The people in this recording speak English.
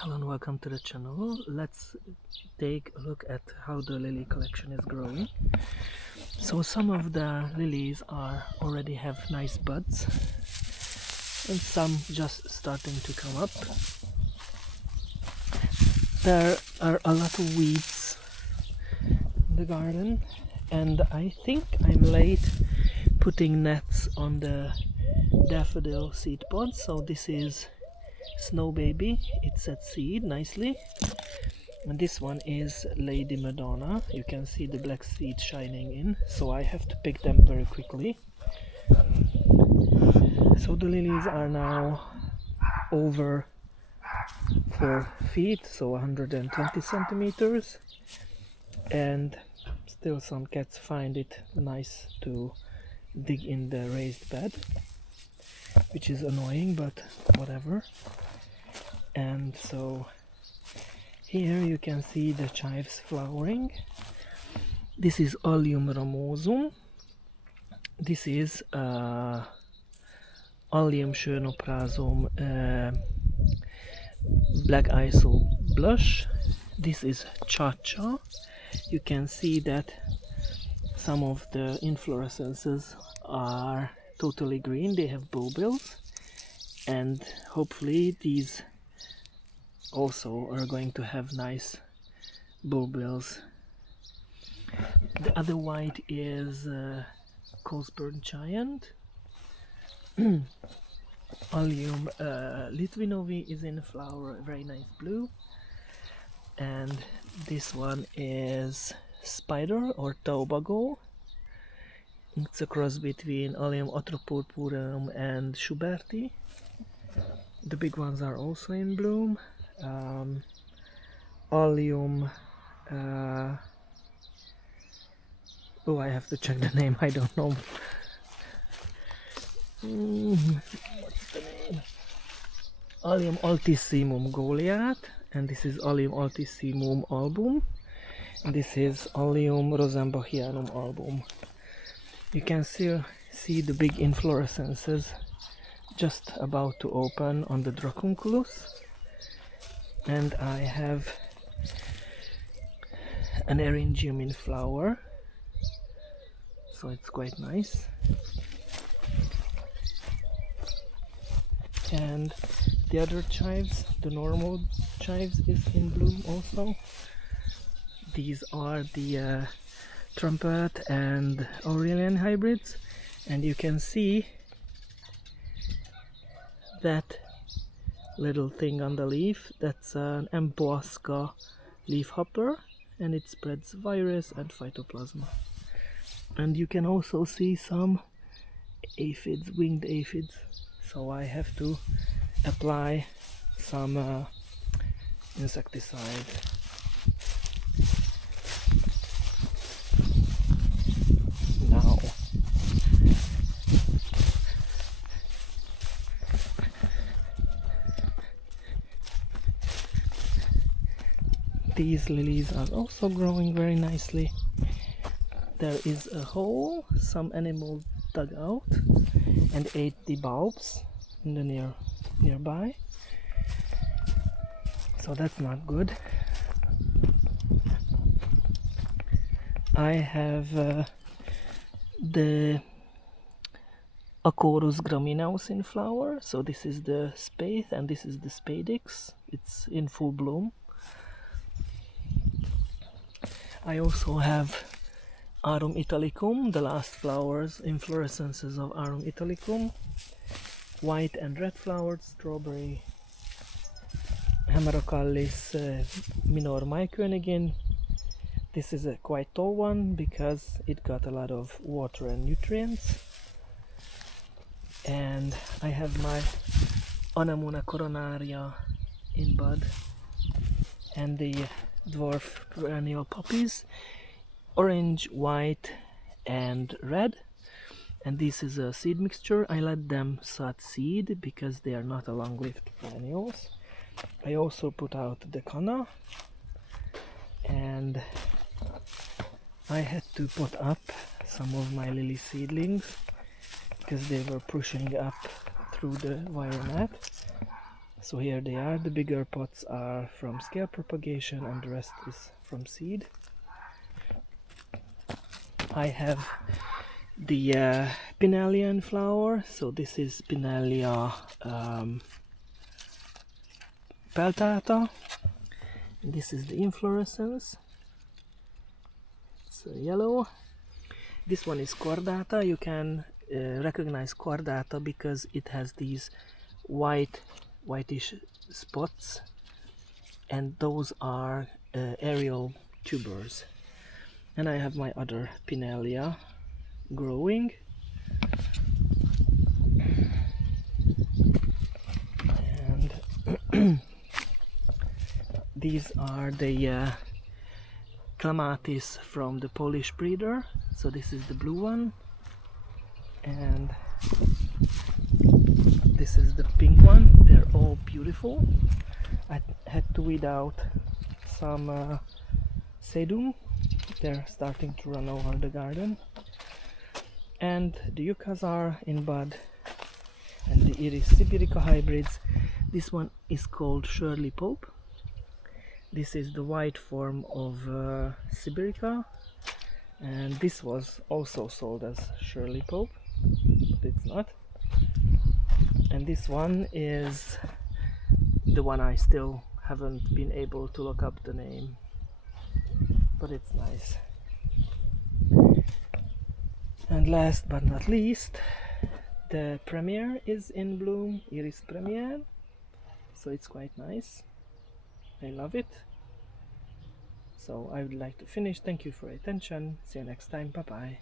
Hello and welcome to the channel. Let's take a look at how the lily collection is growing. So some of the lilies already have nice buds and some just starting to come up. There are a lot of weeds in the garden, and I think I'm late putting nets on the daffodil seed pods. So this is Snow Baby, it's at seed nicely. And this one is Lady Madonna. You can see the black seed shining in, so I have to pick them very quickly. So the lilies are now over 4 feet, so 120 centimeters, and still some cats find it nice to dig in the raised bed, which is annoying, but whatever. And so here you can see the chives flowering. This is Allium ramosum. This is Allium schönoprazum black iso blush. This is Cha-Cha. You can see that some of the inflorescences are totally green, they have bulbils, and hopefully these also are going to have nice bulbils. The other white is Colesburn Giant. Allium Litvinovi is in flower, a very nice blue. And this one is Spider or Taubago. It's a cross between Allium atropurpureum and Schuberti. The big ones are also in bloom. Allium oh, I have to check the name, I don't know. What's the name? Allium altissimum Goliath, and this is Allium altissimum album, and this is Allium rosenbachianum album. You can still see the big inflorescences just about to open on the Dracunculus, and I have an eryngium in flower, so it's quite nice. And the other chives, the normal chives, is in bloom also. These are the trumpet and Aurelian hybrids, and you can see that little thing on the leaf, that's an Empoasca leafhopper, and it spreads virus and phytoplasma. And you can also see some aphids, winged aphids, so I have to apply some insecticide. Now these lilies are also growing very nicely. There is a hole, some animal dug out and ate the bulbs in the nearby, so that's not good. I have the Acorus gramineus in flower, so this is the spathe and this is the spadix, it's in full bloom. I also have Arum italicum, the last flowers, inflorescences of Arum italicum, white and red flowered strawberry, Hemerocallis minor Maikönigin. This is a quite tall one because it got a lot of water and nutrients. And I have my Anemona coronaria in bud, and the dwarf perennial poppies, orange, white and red. And this is a seed mixture. I let them set seed because they are not a long-lived perennials. I also put out the canna, and I had to put up some of my lily seedlings because they were pushing up through the wire net. So here they are. The bigger pots are from scale propagation and the rest is from seed. I have the Pinellian flower. So this is Pinellia peltata. This is the inflorescence. It's yellow. This one is cordata. You can recognize cordata because it has these whitish spots, and those are aerial tubers. And I have my other Pinellia growing. And these are the Clematis from the Polish breeder. So this is the blue one, and this is the pink one. They're all beautiful. I had to weed out some sedum. They're starting to run over the garden. And the yuccas are in bud, and the Iris sibirica hybrids. This one is called Shirley Pope. This is the white form of sibirica, and this was also sold as Shirley Pope, but it's not. And this one is the one I still haven't been able to look up the name, but it's nice. And last but not least, the Premier is in bloom, Iris Premier, so it's quite nice. I love it. So I would like to finish. Thank you for your attention. See you next time. Bye bye.